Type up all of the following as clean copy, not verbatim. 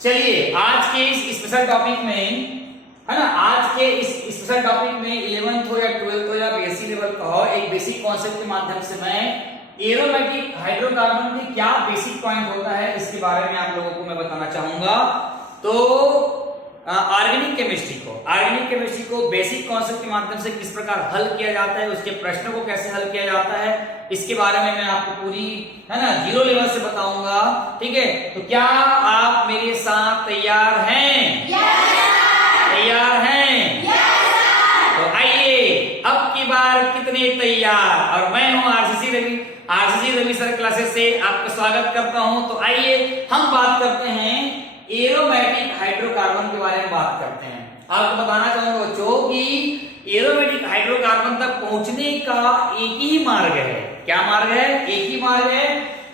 चलिए आज के इस स्पेशल टॉपिक में, है ना, आज के इस स्पेशल टॉपिक में 11th हो या 12th हो या बीएससी लेवल का हो, एक बेसिक कॉन्सेप्ट के माध्यम से मैं एरोमेटिक हाइड्रोकार्बन के क्या बेसिक पॉइंट होता है इसके बारे में आप लोगों को मैं बताना चाहूंगा। तो ऑर्गेनिक केमिस्ट्री को बेसिक कॉन्सेप्ट के माध्यम से किस प्रकार हल किया जाता है, उसके प्रश्नों को कैसे हल किया जाता है, इसके बारे में मैं आपको पूरी, है ना, 0 लेवल से बताऊंगा। ठीक है, तो क्या आप मेरे साथ तैयार हैं? तैयार हैं? तो आइए, अब की बार कितने तैयार? और मैं हूं आरसीसी रवि सर क्लासेस से आपका स्वागत करता हूं। तो आइए हम बात करते हैं एरोमेटिक हाइड्रोकार्बन के बारे में बात करते हैं। आपको बताना चाहूंगा बच्चों कि एरोमेटिक हाइड्रोकार्बन तक पहुंचने का एक ही मार्ग है। क्या मार्ग है? एक ही मार्ग है।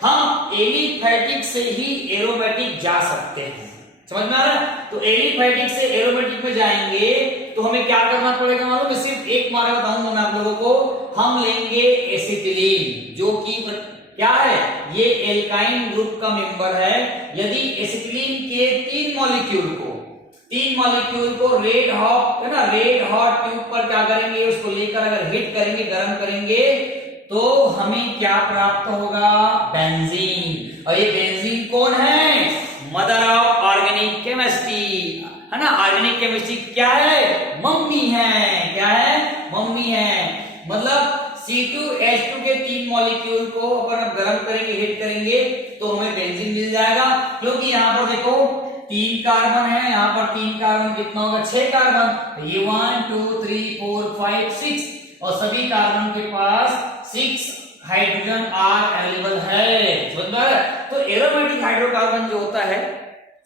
हम एलिफैटिक से ही एरोमेटिक जा सकते हैं। समझ में आ रहा है? तो एलिफैटिक से एरोमेटिक में जाएंगे तो हमें क्या करना पड़ेगा मालूम? सिर्फ एक मार्ग बताऊंगा मैं आप लोगों को। हम लेंगे एसिटिलीन, जो कि क्या है? ये एल्काइन ग्रुप का मेंबर है। यदि एसिटिलीन के 3 मॉलिक्यूल को रेड हॉट, है ना, रेड हॉट ट्यूब पर क्या करेंगे? उसको लेकर अगर हीट करेंगे, गर्म करेंगे, तो हमें क्या प्राप्त होगा? बेंजीन। और ये बेंजीन कौन है? मदर ऑफ ऑर्गेनिक केमिस्ट्री, है ना। ऑर्गेनिक केमिस्ट्री क्या है? मम्मी है। क्या है? मम्मी है। मतलब C2H2 के 3 मॉलिक्यूल को अपन गर्म करेंगे, हीट करेंगे, तो हमें बेंजीन मिल जाएगा। क्योंकि यहाँ पर देखो 3 कार्बन है, यहाँ पर 3 कार्बन कितना होगा? 6 कार्बन। ये 1 2 3 4 5 6 और सभी कार्बन के पास 6 हाइड्रोजन आर अवेलेबल है। समझ में आ रहा है? तो एरोमेटिक हाइड्रोकार्बन जो होता है,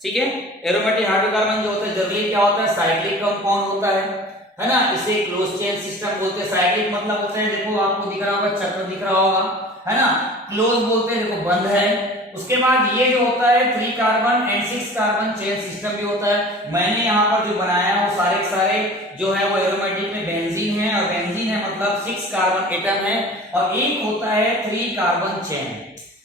ठीक है, एरोमेटिक हाइड्रोकार्बन जो होता है जनरली क्या होता है? साइक्लिक कंपाउंड होता है ना। इसे क्लोज चेन सिस्टम बोलते हैं। साइक्लिक मतलब होता है, देखो आपको दिख रहा होगा, चक्र दिख रहा होगा, है ना। क्लोज बोलते हैं, देखो बंद है। उसके बाद ये जो होता है 3 carbon and 6 carbon chain system भी होता है। मैंने यहाँ पर जो बनाया है वो सारे सारे जो है वो एरोमेटिक में बेंजीन है, और बेंजीन है मतलब 6 कार्बन एटम है, और एक होता है 3 कार्बन चेन।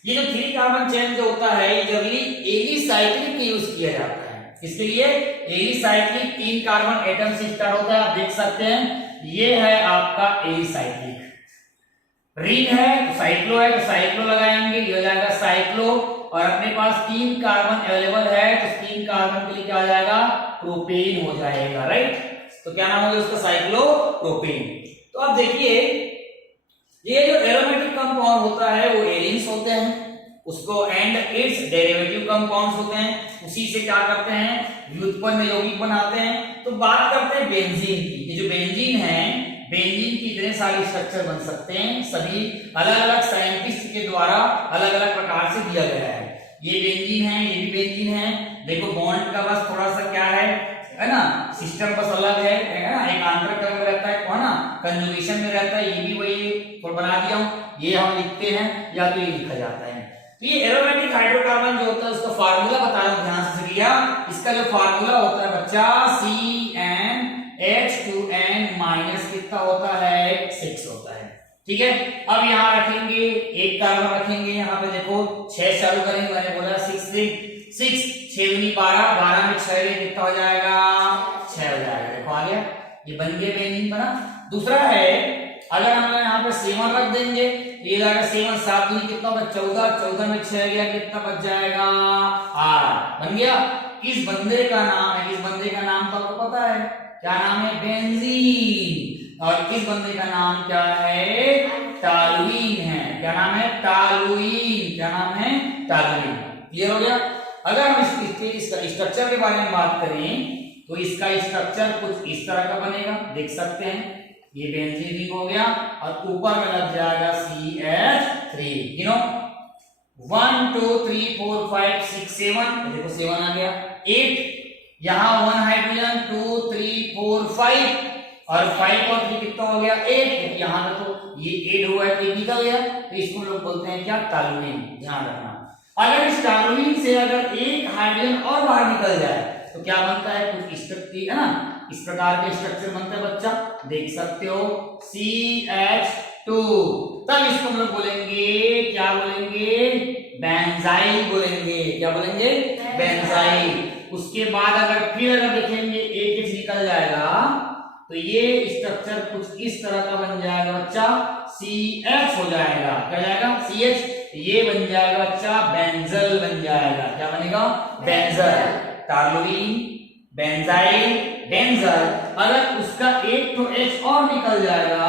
ये जो 3 कार्बन चेन जो होता है ये जनरली एलिसाइक्लिक के यूज किया जाता है। इसके लिए एलिसाइक्लिक 3 कार्बन एटम से स्टार्ट होता है। आप देख सकते हैं ये है आपका एलिसाइक्लिक। रिंग है तो साइक्लो है, तो साइक्लो लगाएंगे, ये हो जाएगा साइक्लो। और अपने पास 3 कार्बन अवेलेबल है तो 3 कार्बन के लिए क्या हो जाएगा? प्रोपेन हो जाएगा, राइट। तो क्या नाम होगा उसका? Cyclo propane. तो अब देखिए ये जो एरोमेटिक कंपाउंड होता है वो एलिन्स होते हैं, उसको एंड इट्स डेरिवेटिव कंपाउंड्स होते हैं। उसी से क्या करते हैं? व्युत्पन्न यौगिक बनाते हैं। तो बात करते हैं बेंजीन की। ये जो बेंजीन है, बेंजीन की इतने सारे स्ट्रक्चर बन सकते हैं, सभी अलग अलग साइंटिस्ट के द्वारा अलग अलग प्रकार से दिया गया है। ये बेंजीन है, ये भी बेंजीन है। देखो बॉन्ड का बस थोड़ा सा क्या है ना, सिस्टम बस अलग है ना। एक आंतरिक क्रम में रहता है, ना, कंजुगेशन में रहता है। ये भी वही बना दिया हूं, ये हम लिखते हैं या तो ये लिखा जाता है। तो ये एरोमेटिक हाइड्रोकार्बन जो होता है उसका फार्मूला बता रहा हूं, ध्यान से सुनिएगा। इसका जो फार्मूला होता है बच्चा, CnH2n माइनस कितना होता है? 6 होता है। ठीक है, अब यहाँ रखेंगे एक कार्बन रखेंगे, यहाँ पे देखो 6 चालू करेंगे, मैंने बोला 6 6 6 12 12 में 6 कितना हो जाएगा? 6 हो जाएगा। देखो आ गया, ये बन गया बेंजीन बना। दूसरा है, अगर हम यहाँ पे 7 रख देंगे, ये जाएगा 7 7 दूनी कितना होगा? 14 14 में 6 गया, कितना बच जाएगा? 8 बन गया। इस बंदे का नाम है, इस बंदे का नाम तो आपको पता है, क्या नाम है? बेंजीन। और इस बंदे का नाम क्या है? टॉलुइन है। क्या नाम है? टॉलुइन। क्या नाम है? टॉलुइन। क्लियर हो गया? अगर हम इसका स्ट्रक्चर के बारे में बात करें तो इसका स्ट्रक्चर कुछ इस तरह का बनेगा, देख सकते हैं। ये बेंजीन रिंग हो गया और ऊपर में लग जाएगा CH3। गिनो 1 2 3 4 5 6 7, देखो 7 आ गया। 8 यहाँ 1 हाइड्रोजन, 2 3 4 5 और 5 और 3 कितना हो गया? 8। यहाँ देखो ये 8 हुआ है तो ये निकल गया, तो इसको लोग बोलते हैं क्या? टॉलुइन। ध्यान रखना, अगर इस टॉलुइन से अगर एक हाइड्रोजन और बाहर निकल जाए तो क्या बनता है? कुछ स्ट्रक्चर, है ना, इस प्रकार के स्ट्रक्चर बनता है बच्चा, देख सकते हो CH2। तब इसको हम लोग बोलेंगे, क्या बोलेंगे? बेंजाइल बोलेंगे। क्या बोलेंगे? बेंजाइल। उसके बाद अगर फिर देखेंगे एक एच निकल जाएगा तो ये स्ट्रक्चर कुछ इस तरह का बन जाएगा बच्चा, CH हो जाएगा। क्या जाएगा? CH। ये बन जाएगा बच्चा बेंजल बन जाएगा। क्या बनेगा? बेंजल। Toluene, benzyl, benzal. अगर उसका एक तो H और निकल जाएगा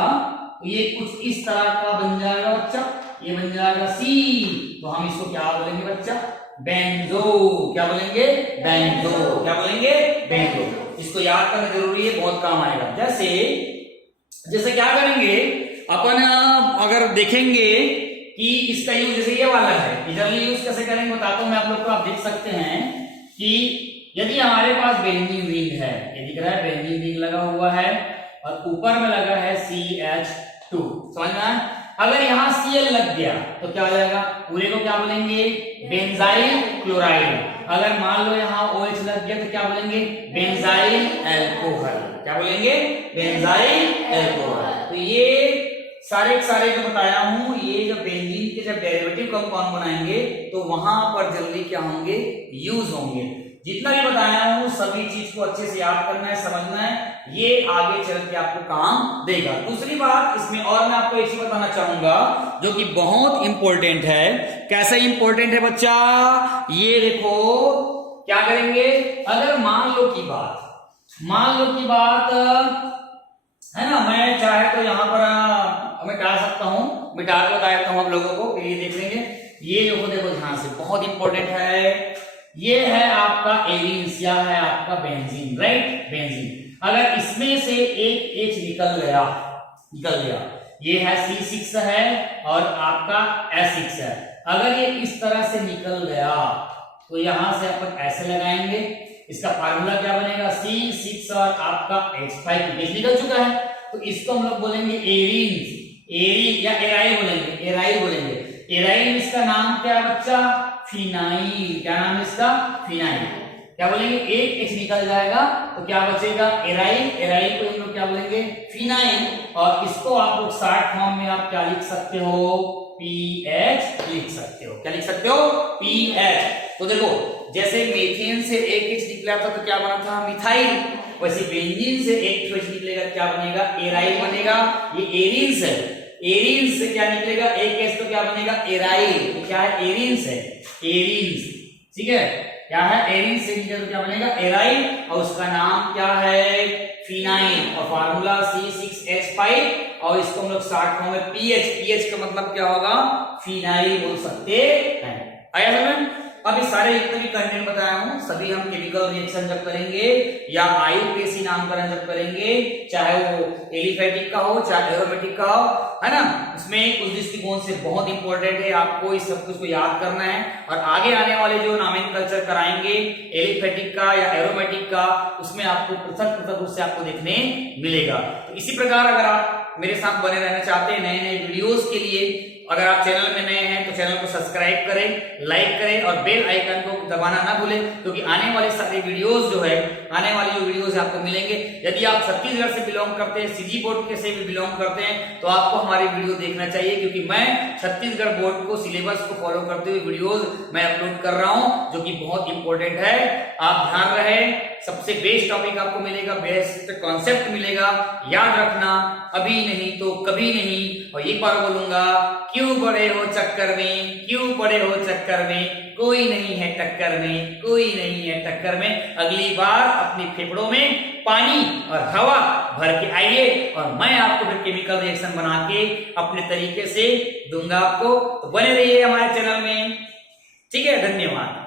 तो ये कुछ इस तरह का बन जाएगा बच्चा, ये बन जाएगा C। तो हम इसको क्या बोलेंगे बच्चा? बेंजो। क्या बोलेंगे? बेंजो। क्या बोलेंगे? बेंजो। इसको याद करना जरूरी है, बहुत काम आएगा। जैसे क्या करेंगे अपन, अगर देखेंगे कि इसका यूज जैसे ये वाला है, जनरली यूज कैसे करेंगे बताता हूं मैं आप लोग को। आप देख सकते हैं कि यदि हमारे पास बेंजीन रिंग है, ये दिख रहा है बेंजीन रिंग लगा हुआ है और ऊपर में लगा है CH2, समझ में आया? अगर यहाँ Cl लग गया तो क्या हो जाएगा? पूरे को क्या बोलेंगे? Benzyl chloride. अगर मान लो यहाँ OH लग गया तो क्या बोलेंगे? Benzyl alcohol. क्या बोलेंगे? Benzyl alcohol. तो ये सारे जो बताया हूं, ये जो बेंजीन के जब डेरिवेटिव कंपाउंड बनाएंगे तो वहां पर जल्दी क्या होंगे? यूज होंगे। जितना भी बताया हूं सभी चीज को अच्छे से याद करना है, समझना है, ये आगे चल के आपको काम देगा। दूसरी बात इसमें और मैं आपको एक चीज बताना चाहूंगा जो कि बहुत इंपॉर्टेंट है। कैसे इंपॉर्टेंट है बच्चा? ये देखो क्या करेंगे, अगर मान लो की बात है ना, मैं चाहे तो यहाँ पर मिटा सकता हूं, मिटा के बता देता हूं आप लोगों को, ये देख लेंगे। ये देखो ध्यान से, बहुत इंपॉर्टेंट है। ये है आपका एरिन्स या है आपका बेंजीन, राइट? बेंजीन। अगर इसमें से एक H निकल गया, ये है C6 है और आपका S6 है। अगर ये इस तरह से निकल गया तो यहां से अपन ऐसे लगाएंगे, इसका फार्मूला क्या बनेगा? C6 और आपका H5 निकल चुका है तो इसको हम लोग बोलेंगे एरीन या एराइल बोलेंगे। एराइल इसका नाम क्या है बच्चा? फिनाइल। क्या नाम है इसका? फिनाइल। क्या बोलेंगे? एक H निकल जाएगा तो क्या बचेगा? एराइल को हम लोग क्या बोलेंगे? फिनाइल। और इसको आप लोग शॉर्ट फॉर्म में आप क्या लिख सकते हो? PH लिख सकते हो। क्या लिख सकते हो? PH। तो देखो जैसे मीथेन से एक H निकला था तो क्या बना था? मिथाइल। वैसे बेंजीन से एक H निकलेगा, क्या बनेगा? एराइल बनेगा। ये एरीन्स है, एरीन्स से क्या निकलेगा? एक H तो क्या बनेगा? एराइल। तो क्या है? एरीन्स है, एरीन्स। ठीक है, क्या है? एरीन्स से निकलेगा तो क्या बनेगा? एराइल। और उसका नाम क्या है? फिनाइल। और फार्मूला C6H5 और इसको हम लोग शॉर्ट फॉर्म में PH का मतलब क्या होगा? फिनाइल बोल सकते हैं। आया समझ? अब इस सारे जितने भी कंटेंट बताया हूं सभी हम केमिकल रिएक्शन जब करेंगे या आयुर्वेसी नामकरण जब करेंगे, चाहे वो एलिफैटिक का हो चाहे एरोमेटिक का हो, है ना, उसमें उस दृष्टिकोण से बहुत इंपॉर्टेंट है। आपको इस सब कुछ को याद करना है और आगे आने वाले जो नॉमेनक्लेचर कराएंगे एलिफैटिक का या एरोमेटिक का, उसमें आपको पृथक रूप से आपको देखने मिलेगा। तो इसी प्रकार अगर आप मेरे साथ बने रहना चाहते हैं नए वीडियोस के लिए, अगर आप चैनल में नए हैं तो चैनल को सब्सक्राइब करें, लाइक करें और बेल आइकन को दबाना ना भूलें, क्योंकि आने वाले सारे वीडियोस जो है, आने वाली जो वीडियोस आपको मिलेंगे। यदि आप छत्तीसगढ़ से बिलोंग करते हैं, सीजी बोर्ड के से भी बिलोंग करते हैं, तो आपको हमारी वीडियो देखना चाहिए, क्योंकि मैं छत्तीसगढ़ बोर्ड को सिलेबस को फॉलो करते हुए वीडियोस मैं अपलोड कर रहा हूं, जो कि बहुत इंपॉर्टेंट है। आप ध्यान रहे, सबसे बेस्ट टॉपिक आपको मिलेगा, बेस्ट कॉन्सेप्ट मिलेगा। याद रखना, अभी नहीं तो कभी नहीं। और एक बार बोलूंगा, क्यों पड़े हो चक्कर में, क्यों पड़े हो चक्कर में, कोई नहीं है टक्कर में, कोई नहीं है टक्कर में। अगली बार अपने फेफड़ों में पानी और हवा भर के आइए और मैं आपको फिर केमिकल रिएक्शन बना के अपने तरीके से दूंगा आपको। तो बने रहिए हमारे चैनल में। ठीक है, धन्यवाद।